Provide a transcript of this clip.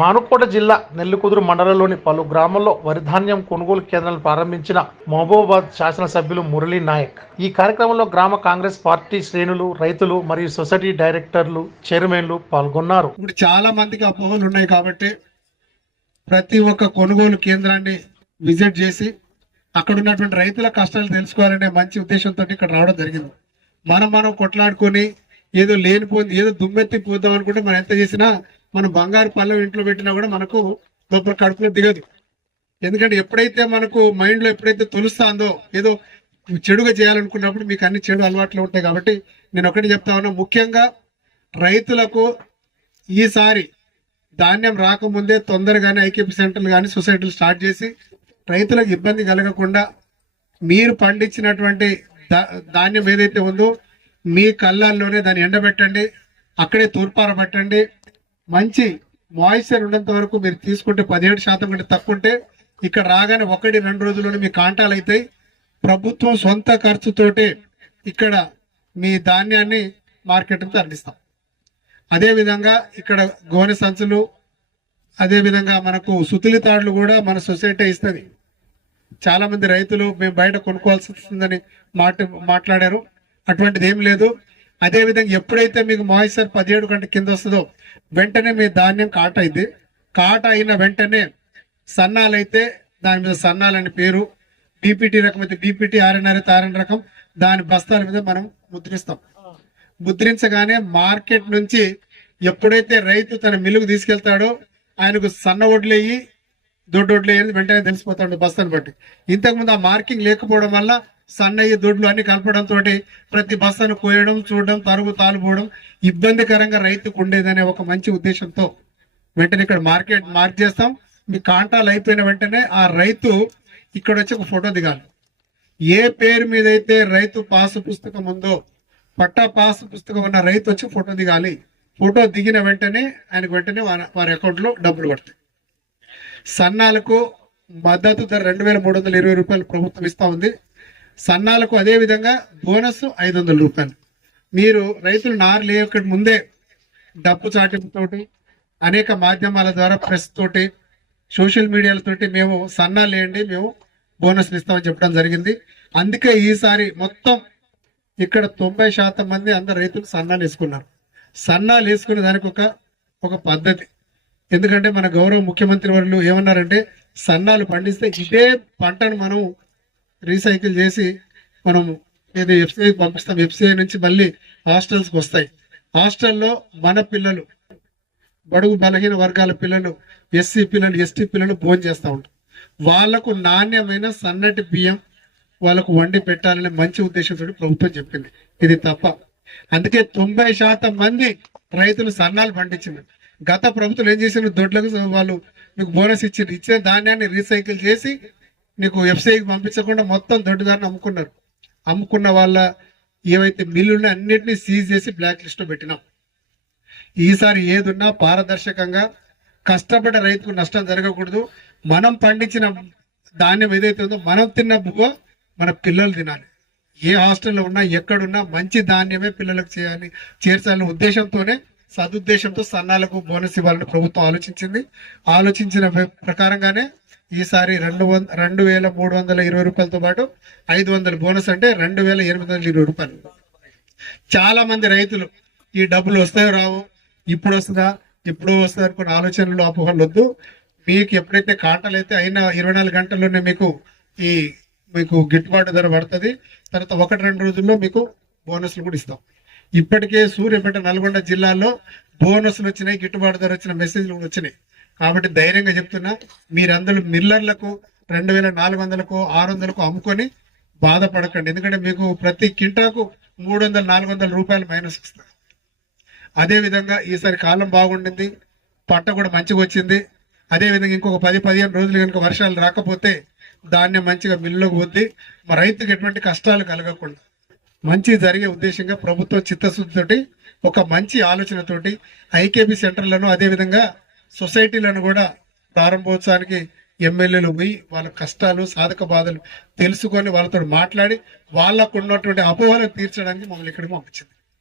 మానుకోట జిల్లా నెల్లికుదురు మండలంలోని పలు గ్రామాల్లో వరిధాన్యం కొనుగోలు కేంద్రాలను ప్రారంభించిన మహబూబాబాద్ శాసనసభ్యులు మురళీ నాయక్. ఈ కార్యక్రమంలో గ్రామ కాంగ్రెస్ పార్టీ శ్రేణులు రైతులు మరియు సొసైటీ డైరెక్టర్లు చైర్మన్లు పాల్గొన్నారు. ఇప్పుడు చాలా మందికి అపోహలు ఉన్నాయి కాబట్టి ప్రతి ఒక్క కొనుగోలు కేంద్రాన్ని విజిట్ చేసి అక్కడ ఉన్నటువంటి రైతుల కష్టాలు తెలుసుకోవాలనే మంచి ఉద్దేశంతో ఇక్కడ రావడం జరిగింది. మనం మనం కొట్లాడుకొని ఏదో లేనిపోయింది ఏదో దుమ్మెత్తి పోద్దాం అనుకుంటే మనం ఎంత చేసినా మనం బంగారు పళ్ళం ఇంట్లో పెట్టినా కూడా మనకు లోపల కడుపులో దిగదు. ఎందుకంటే ఎప్పుడైతే మనకు మైండ్లో ఎప్పుడైతే తొలుస్తుందో ఏదో చెడుగా చేయాలనుకున్నప్పుడు మీకు అన్ని చెడు అలవాట్లు ఉంటాయి కాబట్టి నేను ఒకటి చెప్తా ఉన్నా ముఖ్యంగా రైతులకు ఈసారి ధాన్యం రాకముందే తొందరగానే ఐకేపీ సెంటర్లు కానీ సొసైటీలు స్టార్ట్ చేసి రైతులకు ఇబ్బంది కలగకుండా మీరు పండించినటువంటి ధాన్యం ఏదైతే ఉందో మీ కళ్ళల్లోనే దాన్ని ఎండబెట్టండి అక్కడే తూర్పార పట్టండి మంచి మాయిశ్చర్ ఉన్నంత వరకు మీరు తీసుకుంటే పదిహేడు శాతం కంటే తక్కువ ఉంటే ఇక్కడ రాగానే ఒకటి రెండు రోజుల్లోనే మీ కాంటాలు అవుతాయి. ప్రభుత్వం సొంత ఖర్చుతోటే ఇక్కడ మీ ధాన్యాన్ని మార్కెట్కి తరలిస్తాం. అదేవిధంగా ఇక్కడ గోనె సంచులు అదేవిధంగా మనకు సుతులి తాడులు కూడా మన సొసైటీ ఇస్తుంది. చాలామంది రైతులు మేము బయట కొనుక్కోవాల్సి వస్తుందని మాట మాట్లాడారు. అటువంటిది ఏం లేదు. అదే విధంగా ఎప్పుడైతే మీకు మాయిశ్చర్ పదిహేడు గంట కింద వస్తుందో వెంటనే మీ ధాన్యం కాట అయింది. కాట అయిన వెంటనే సన్నాలైతే దాని మీద సన్నాలని పేరు బీపీటీ రకం అయితే బీపీటీ ఆర్ఎన్ఆర్ అయితే ఆర్ఎన్ రకం దాని బస్తాల మీద మనం ముద్రిస్తాం. ముద్రించగానే మార్కెట్ నుంచి ఎప్పుడైతే రైతు తన మిల్లుకు తీసుకెళ్తాడో ఆయనకు సన్న వడ్లేయి దొడ్డు వడ్లు వెంటనే తెలిసిపోతాడు బస్తాను బట్టి. ఇంతకుముందు ఆ మార్కింగ్ లేకపోవడం వల్ల సన్నయ్య దొడ్లు అన్ని కలపడంతో ప్రతి బస్తాను కోయడం చూడడం తరుగు తాలుపోవడం ఇబ్బందికరంగా రైతుకు ఉండేదనే ఒక మంచి ఉద్దేశంతో వెంటనే ఇక్కడ మార్కెట్ మార్క్ చేస్తాం. మీ కాంటాలు అయిపోయిన వెంటనే ఆ రైతు ఇక్కడ వచ్చి ఒక ఫోటో దిగాలి. ఏ పేరు మీద అయితే రైతు పాసు పుస్తకం ఉందో పట్టా పాసు పుస్తకం ఉన్న రైతు వచ్చి ఫోటో దిగాలి. ఫోటో దిగిన వెంటనే ఆయనకు వెంటనే వారి- వారి డబ్బులు పడతాయి. సన్నాలకు మద్దతు ధర రెండు వేల మూడు వందల ఇరవై రూపాయలు ప్రభుత్వం ఇస్తా ఉంది. సన్నాలకు అదేవిధంగా బోనస్ ఐదు వందల రూపాయలు. మీరు రైతులు నారు లేక ముందే డబ్బు చాటింపుతోటి అనేక మాధ్యమాల ద్వారా ప్రెస్ తోటి సోషల్ మీడియాలతోటి మేము సన్నాలు వేయండి మేము బోనస్లు ఇస్తామని చెప్పడం జరిగింది. అందుకే ఈసారి మొత్తం ఇక్కడ తొంభై శాతం మంది అందరు రైతులు సన్నాలు వేసుకున్నారు. సన్నాలు వేసుకునే దానికి ఒక ఒక పద్ధతి. ఎందుకంటే మన గౌరవ ముఖ్యమంత్రి వాళ్ళు ఏమన్నారంటే సన్నాలు పండిస్తే ఇదే పంటను మనం రీసైకిల్ చేసి మనం ఏది ఎఫ్సిఐకి పంపిస్తాం. ఎఫ్సిఐ నుంచి మళ్ళీ హాస్టల్స్కి వస్తాయి. హాస్టల్లో మన పిల్లలు బడుగు బలహీన వర్గాల పిల్లలు ఎస్సీ పిల్లలు ఎస్టీ పిల్లలు భోజనం చేస్తూ ఉంటారు. వాళ్ళకు నాణ్యమైన సన్నటి బియ్యం వాళ్ళకు వండి పెట్టాలనే మంచి ఉద్దేశంతో ప్రభుత్వం చెప్పింది. ఇది తప్ప. అందుకే తొంభై శాతం మంది రైతులు సన్నాలు పండించింది గత ప్రభుత్వం ఏం చేసిన దొడ్లకు వాళ్ళు మీకు బోనస్ ఇచ్చింది. ఇచ్చిన ధాన్యాన్ని రీసైకిల్ చేసి నీకు వెబ్సైట్కి పంపించకుండా మొత్తం దొడ్డుదారిని అమ్ముకున్నారు. అమ్ముకున్న వాళ్ళ ఏవైతే మిల్లులు అన్నింటినీ సీజ్ చేసి బ్లాక్ లిస్ట్లో పెట్టినాం. ఈసారి ఏదున్నా పారదర్శకంగా కష్టపడ్డ రైతుకు నష్టం జరగకూడదు. మనం పండించిన ధాన్యం ఏదైతే ఉందో మనం తిన్న బువ్వ మన పిల్లలు తినాలి. ఏ హాస్టల్లో ఉన్నా ఎక్కడున్నా మంచి ధాన్యమే పిల్లలకు చేయాలి చేర్చాలనే ఉద్దేశంతోనే సదుద్దేశంతో సన్నాలకు బోనస్ ఇవ్వాలని ప్రభుత్వం ఆలోచించింది. ఆలోచించిన ప్రకారంగానే ఈసారి రెండు వంద రెండు వేల మూడు వందల ఇరవై రూపాయలతో పాటు ఐదు వందల బోనస్ అంటే రెండు వేల ఎనిమిది వందల ఇరవై రూపాయలు. చాలా మంది రైతులు ఈ డబ్బులు వస్తాయో రావు ఇప్పుడు వస్తుందా ఎప్పుడు వస్తుందా అనుకున్న ఆలోచనలు అపోహలు వద్దు మీకు ఎప్పుడైతే కాంటలు అయితే అయిన ఇరవై నాలుగు గంటల్లోనే మీకు ఈ మీకు గిట్టుబాటు ధర పడుతుంది. తర్వాత ఒకటి రెండు రోజుల్లో మీకు బోనస్లు కూడా ఇస్తాం. ఇప్పటికే సూర్యాపేట నల్గొండ జిల్లాలో బోనస్లు వచ్చినాయి గిట్టుబాటు ధర వచ్చిన మెసేజ్లు కూడా వచ్చినాయి. కాబట్టి ధైర్యంగా చెప్తున్నా మీరందరూ మిల్లర్లకు రెండు వేల నాలుగు వందలకు ఆరు వందలకు అమ్ముకొని బాధపడకండి. ఎందుకంటే మీకు ప్రతి కింటాకు మూడు వందల నాలుగు వందల రూపాయలు మైనస్ వస్తుంది అదేవిధంగా ఈసారి కాలం బాగుండింది పంట కూడా మంచిగా వచ్చింది. అదేవిధంగా ఇంకొక పది పదిహేను రోజులు కనుక వర్షాలు రాకపోతే ధాన్యం మంచిగా మిల్లులోకి వద్ది. మా రైతుకు ఎటువంటి కష్టాలు కలగకుండా మంచి జరిగే ఉద్దేశంగా ప్రభుత్వం చిత్తశుద్ధితోటి ఒక మంచి ఆలోచనతోటి ఐకేబీ సెంటర్లను అదే విధంగా సొసైటీలను కూడా ప్రారంభోత్సవానికి ఎమ్మెల్యేలు పోయి వాళ్ళ కష్టాలు సాధక బాధలు తెలుసుకొని వాళ్ళతో మాట్లాడి వాళ్ళకు ఉన్నటువంటి అపోహలు తీర్చడానికి మమ్మల్ని ఇక్కడికి పంపించింది.